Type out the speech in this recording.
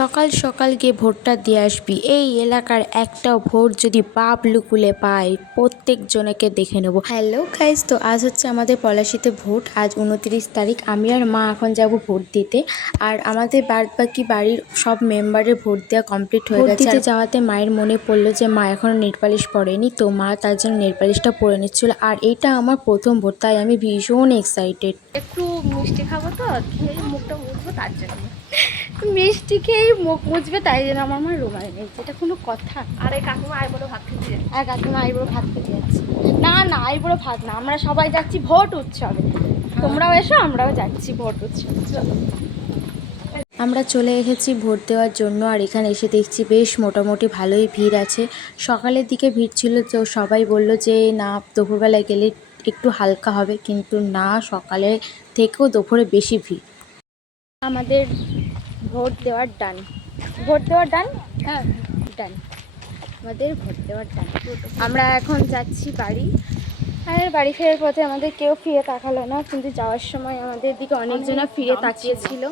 সকাল সকাল গিয়ে ভোটটা দিয়ে আসবি। এই এলাকার একটাও ভোট যদি বাবলু কুলে পায় প্রত্যেকজনকে দেখে নেব। হ্যালো গাইজ, তো আজ হচ্ছে আমাদের পলাশীতে ভোট। আজ 29 তারিখ। আমি আর মা এখন যাব ভোট দিতে। আর আমাদের বাকি বাড়ির সব মেম্বারের ভোট দেওয়া কমপ্লিট হয়ে গেছে। ভোট দিতে যাওয়াতে মায়ের মনে পড়লো যে মা এখনও নেল পালিশ পরেনি, তো মা তার জন্য নেল পালিশটা পরে নিচ্ছিল। আর এইটা আমার প্রথম ভোট, তাই আমি ভীষণ এক্সাইটেড। একটু মিষ্টি খাবো তো, খেয়ে মুখটা মুছবো, তার জন্য মিষ্টি খেয়েই মুখ মুছবে, তাই জন্য আমার মা রুমাল নেই। এটা কোনো কথা? আর এই কাকিমা আইবুড়ো ভাত খেতে যাচ্ছে। আর কাকিমা আইবুড়ো ভাত খেতে যাচ্ছে। না না, আইবুড়ো ভাত না, আমরা সবাই যাচ্ছি ভোট উৎসবে। তোমরাও এসো, আমরাও যাচ্ছি ভোট উৎসবে। চলো। আমরা চলে এসেছি ভোট দেওয়ার জন্য। আর এখানে এসে দেখছি বেশ মোটামুটি ভালোই ভিড় আছে। সকালের দিকে ভিড় ছিল, তো সবাই বলল যে না, দুপুরবেলায় গেলে একটু হালকা হবে, কিন্তু না, সকালে থেকেও দুপুরে বেশি ভিড়। আমাদের ভোট দেওয়ার ডান। ভোট দেওয়ার ডান। হ্যাঁ ডান, আমাদের ভোট দেওয়ার ডান। আমরা এখন যাচ্ছি বাড়ি। আর বাড়ি ফেরার পথে আমাদের কেউ ফিরে তাকালো না, কিন্তু যাওয়ার সময় আমাদের দিকে অনেকজনা ফিরে তাকিয়েছিল।